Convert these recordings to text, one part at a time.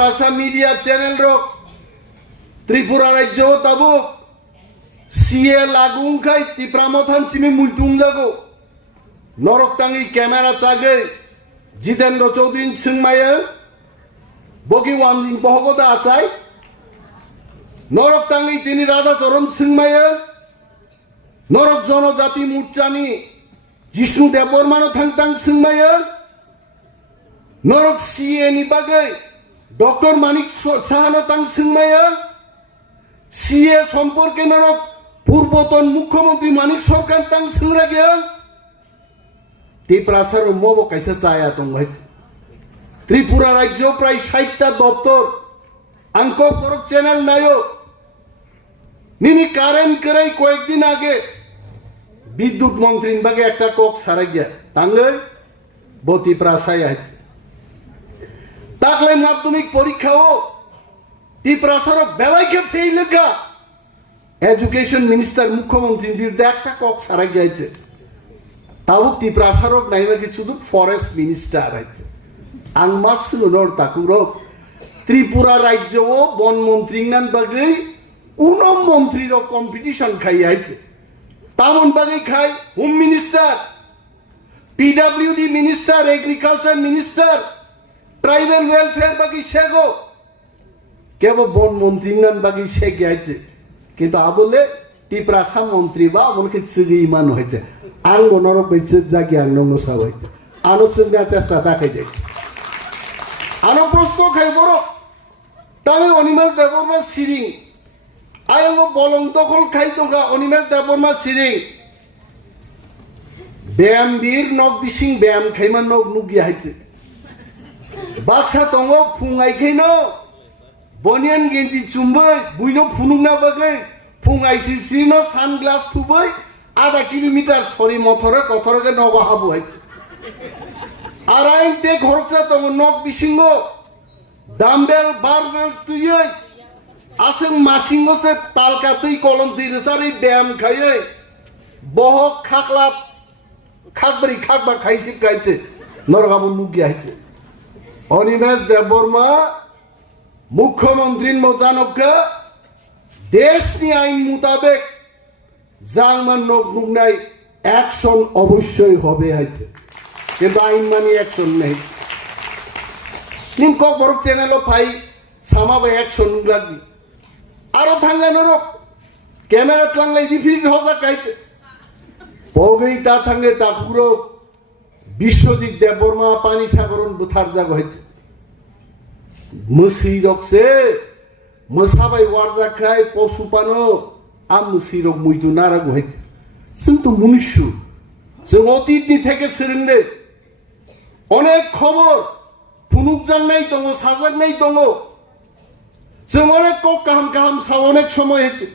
Tiprasa media channel rok Tripura rajyo tabuk CA lagung khai Tipramothan simi multung jago norok tangi camera chage Jitendra Chaudhary singmaya bogi wanjing bohogoda achai norok tangi tini Radha Charan singmaya norok jonojati murchani Jishnu Debbarma thangtang singmaya norok CA ni bagai Dr. Manik Sahana tang singmaya CA সম্পর্কে নরক পূর্বতন মুখ্যমন্ত্রী মানিক সরকার তাং সিংরা গিয়া Tiprasar mobo kaisa chaya tong hai Tripura rajyo pray 60 ta doptor angko korok channel nayo nini karen karai koyekdin age বিদ্যুৎ মন্ত্রীর বাগে একটা cock সারা গিয়া তাঙ্গে bo Tiprasa hai takle মাধ্যমিক পরীক্ষাও Tiprasar বেলাইকে ফেল গা এডুকেশন মিনিস্টার মুখ্যমন্ত্রীর বিরুদ্ধে একটা কক সারা গিয়েছে তাও Tiprasar নাইবা কিছু তো ফরেস্ট মিনিস্টার হইছে আংমাস নর তাকুরক ত্রিপুরা রাজ্য ও বন মন্ত্রী নান বাগে কোন মন্ত্রীর কম্পিটিশন খাই আইছে তামন বাগে খাই home minister PWD minister agriculture minister tribal welfare বাগে শেগো কেবল বন মন্ত্রী নান বাগে শেগে আইছে কিন্তু আদলে Tiprasa মন্ত্রী বা আমলকে চিগি ইমান হইছে আং নরক বেচে জাগি আং নং সব হইছে আনুসঙ্গা চেষ্টা দেখাই দেয় আনো প্রশ্ন খাই বড় তাই অনিমেষ দেববর্মা সিরিং আয়ঙ্গ বলং দখল খাই তোগা অনিমেষ দেববর্মা সিরিং ব্যায়াম বীর নক বিসিং ব্যায়াম খাইমান নক নুগি হাইছে বাক্সা দङ ফুঙাই খাইন বনিয়ান গেঞ্জি চুমबै বুইনো ফুনুংনা বাগै ফুঙাইছি সিনো সানগ্লাস থুबै আধা কিলোমিটার সরি মথরে কথরকে নগা হাবু হাইছে আর আইন তে ঘরচা দङ নক বিসিং ডাম্বেল বারবেল তুই আসেং মাসিংসে তালকাতেই কলম দিরেসারি ব্যায়াম খাইয়ে বহক খাকলা খাকবারি খাকবা খাইছি গাইছে নরগাবু নুগি আইছে অনিমেষ দেববর্মা মুখ্যমন্ত্রীর মজানককে দেশনি আইন মোতাবেক জাংমান নক নুগনাই অ্যাকশন অবশ্যই হবে হইতে কিন্তু আইন মানি অ্যাকশন নেই নিম কবর চ্যানেল ফাই সামাবে অ্যাকশন লাগবি আরো থাঙ্গা নরক ক্যামেরা টাংলাই রিফিট হজা কাইতে পগৈ তা থাঙ্গে তা পুরো বিশ্বজিৎ দেববর্মা পানি সাগরণ বুথার জাগ হইছে মুসি রকছে মোসাবাই ওয়ারজা খাই পশু পানো আম মুসি রক মুইতু নারাগ হইতে কিন্তু মনুষ্য जों অতীতনি থেকে সিরিংদে অনেক খবর ফুনুক জাননাই দङ সাজাগনাই দङ जों অনেক কাহাম কাহাম সাও অনেক সময় হইছে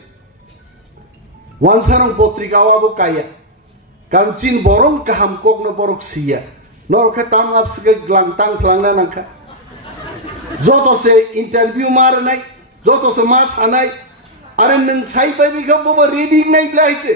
ওয়ানসারং পত্রিকাওয়াবো কাইয়া কারণ চিন বরং কাহাম কগ্ন বরক সিয়া নরখে তাম আপসকে গ্লাং তাং ফ্লাংনা নাখা যতসে ইন্টারভিউ মার নাই যতসে মাস আনাই আরে নং সাই পাইবি গবো রেডি নাই লাইতে